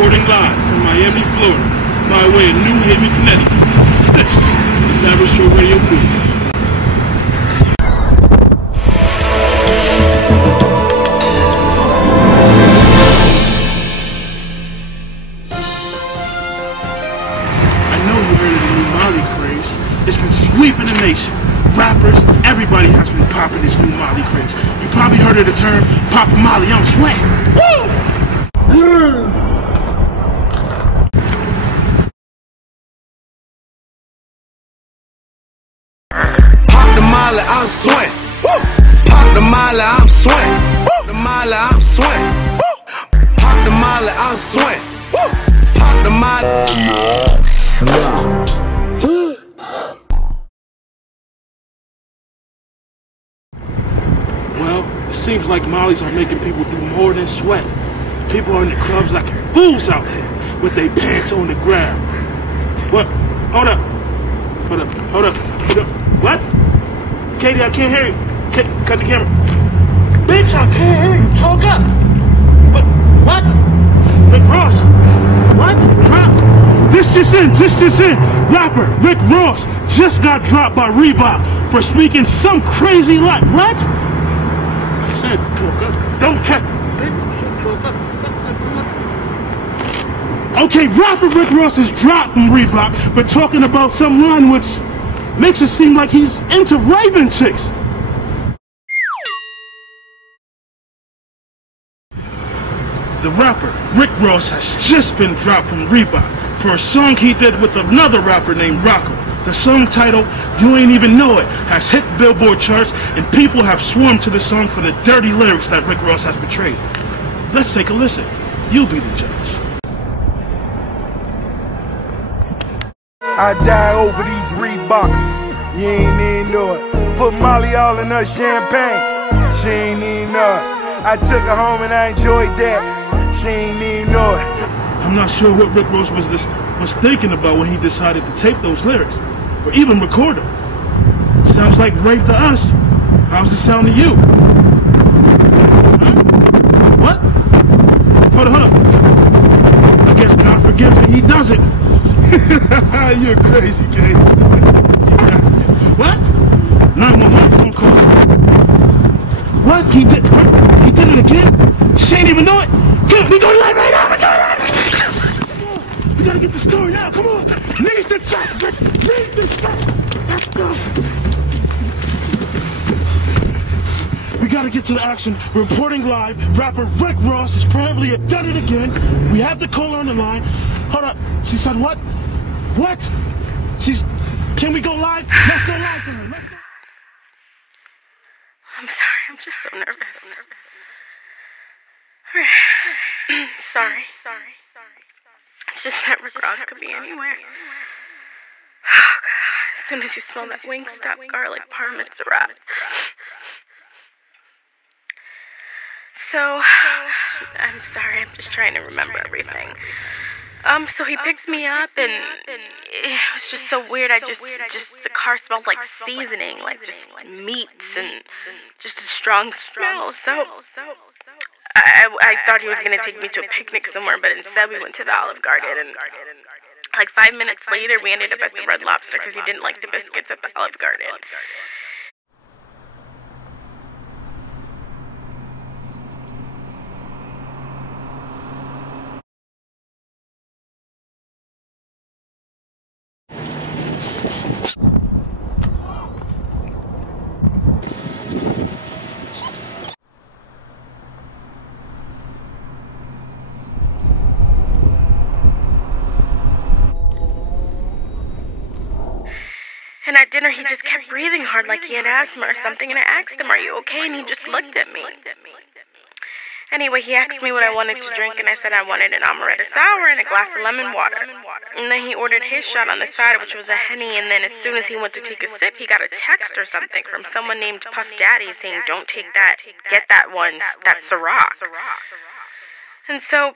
Reporting live from Miami, Florida, by way of New Haven, Connecticut. This is Average Show Radio News. I know you heard of the new Molly craze. It's been sweeping the nation. Rappers, everybody has been popping this new Molly craze. You probably heard of the term "Pop Molly, I'm sweating." Woo! Pop the Molly, I'm sweating. Pop the Molly, I'm sweating. The Molly, I'm sweating. Pop the Molly, I'm sweating. Pop the Molly. Well, it seems like Mollies are making people do more than sweat. People are in the clubs like fools out here with their pants on the ground. What? Hold up. Hold up. Hold up. Hold up. What? Katie, I can't hear you. Cut the camera. Bitch, I can't hear you. Talk up. But what? Rick Ross. What? Drop. This just in. Rapper Rick Ross just got dropped by Reebok for speaking some crazy lie. What? I said talk up. Don't cut. Talk up. Okay, rapper Rick Ross is dropped from Reebok for talking about some line which makes it seem like he's into raping chicks. The rapper Rick Ross has just been dropped from Reebok for a song he did with another rapper named Rocco. The song title, You Ain't Even Know It, has hit Billboard charts and people have swarmed to the song for the dirty lyrics that Rick Ross has portrayed. Let's take a listen. You be the judge. I die over these Reeboks, you ain't even know it. Put Molly all in her champagne, she ain't even know it. I took her home and I enjoyed that, she ain't even know it. I'm not sure what Rick Ross was thinking about when he decided to tape those lyrics, or even record them. Sounds like rape to us. How's it sound to you? Huh? What? Hold on. I guess God forgives and he doesn't. You're crazy, Kate. What? 911 phone call. What? He did it again? She ain't even know it? Come on, we doing it right now. We gotta get the story now, come on. Niggas the chat, read this stuff. Let's go. We gotta get to the action. Reporting live, rapper Rick Ross is probably done it again. We have the caller on the line. Hold up, she said what? What? Can we go live? Let's go live for her. Let's go. I'm sorry, I'm just so nervous. Alright. Sorry. It's just that Rick Ross could be anywhere. Oh God, as soon as you smell that Wingstop garlic parm, it's a wrap. So, I'm sorry, I'm just trying to remember everything. So he picked me up and it was just so weird. The car smelled like seasoning, like just meats and just a strong smell. So I thought he was going to take me to a picnic somewhere, but instead we went to the Olive Garden and like 5 minutes later we ended up at the Red Lobster because he didn't like the biscuits at the Olive Garden. And at dinner, he just kept breathing hard like he had asthma or something, and I asked him, "Are you okay?" And he just looked at me. Anyway, he asked me what I wanted to drink, and I said I wanted an amaretto sour and a glass of lemon water. And then he ordered his shot on the side, which was a Henny, and then as soon as he went to take a sip, he got a text or something from someone named Puff Daddy saying, "Don't take that, get that one, that Ciroc." And so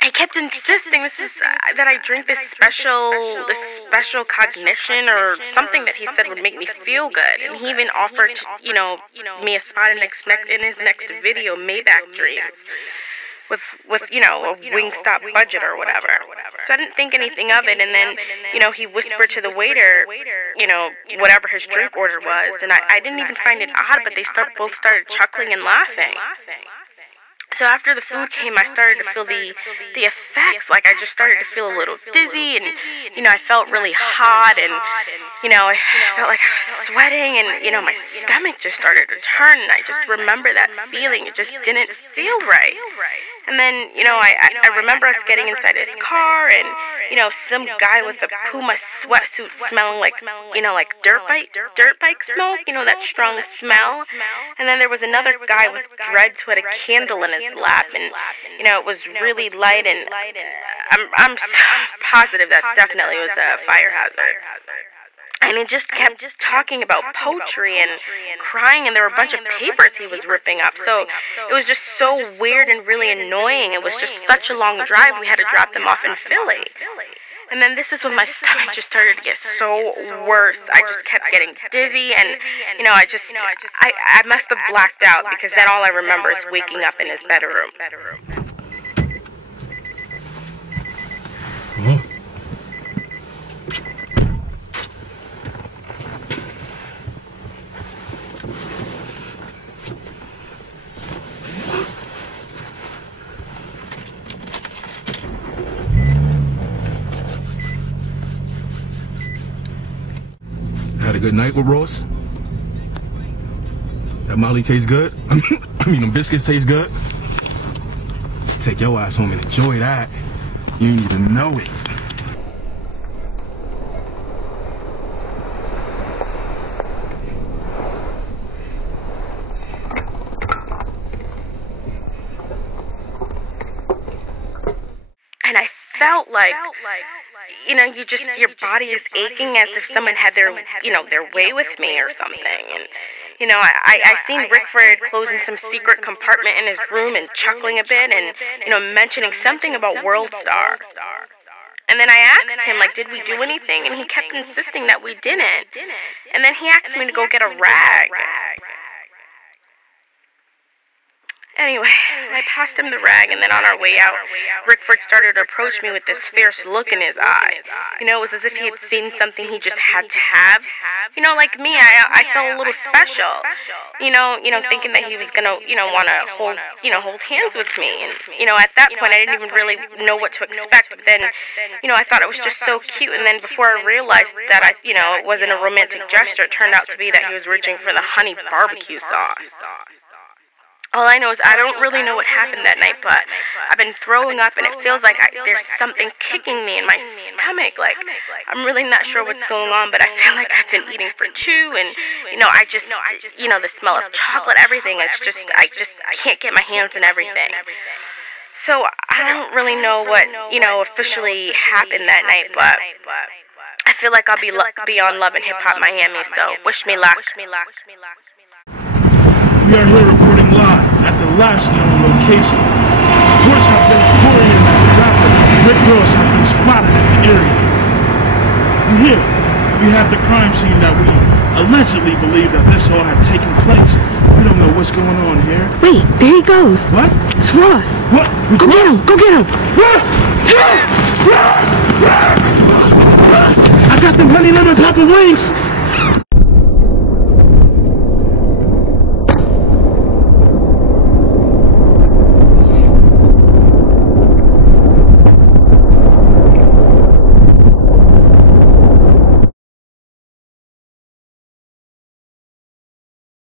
I kept insisting that I drink this special cognition or something that he said would make me feel good. And he even offered, me a spot in his next video, Maybach Dreams. with you know, a Wingstop budget or whatever. So I didn't think anything of it, and then, you know, he whispered to the waiter, you know, whatever his drink order was, and I didn't even find it odd, but they both started chuckling and laughing. So after the food came, I started to feel the effects. Like, I just started to feel a little dizzy, and, you know, I felt really hot, and, you know, I felt like I was sweating, and, you know, my stomach just started to turn, and I just remember that feeling. It just didn't feel right. And then, you know, I remember us getting inside his car, and, you know, some guy with a Puma sweatsuit smelling like, you know, like dirt bike smoke, you know, that strong smell. And then there was another guy with dreads who had a candle in his lap, and, you know, it was really light, and I'm positive that definitely was a fire hazard. And he just kept talking about poetry and crying, and there were a bunch of papers he was ripping up. So it was just so weird and really annoying. It was just such a long drive. We had to drop them off in Philly. And then this is when my stomach just started to get so worse. I just kept getting dizzy, and, you know, I must have blacked out, because then all I remember is waking up in his bedroom. Had a good night with Ross? That Molly tastes good? I mean, them biscuits taste good? Take your ass home and enjoy that. You didn't even know it. And I felt like, you know, your body is aching as if someone had their way with me or something. And, you know, I seen Rickford closing some secret compartment in his room and chuckling a bit, and, you know, mentioning something about World Star. And then I asked him, like, did we do anything? And he kept insisting that we didn't. And then he asked me to go get a rag. Anyway, I passed him the rag, and then on our way out, Rickford started to approach me with this fierce look in his eye. You know, it was as if he had seen something he just had to have. You know, like me, I felt a little special. You know, thinking that he was gonna, you know, wanna hold hands with me. And, you know, at that point, I didn't even really know what to expect. But then, you know, I thought it was just so cute. And then before I realized that it wasn't a romantic gesture, it turned out to be that he was reaching for the honey barbecue sauce. All I know is I don't really know what happened that night, but I've been throwing up, and it feels like there's something kicking me in my stomach. Like, I'm really not sure what's going on, but I feel like I've been eating for two, and, you know, the smell of chocolate, everything, I can't get my hands in everything. So I don't really know what, you know, officially happened that night, but I feel like I'll be on Love and Hip Hop Miami, so wish me luck. We are here reporting live at the last known location. Reports have been pouring in that the rapper Rick Ross has been spotted in the area. Here, we have the crime scene that we allegedly believe that this all had taken place. We don't know what's going on here. Wait, there he goes. What? It's Ross. What? Go get him! Go get him! I got them honey lemon pepper wings!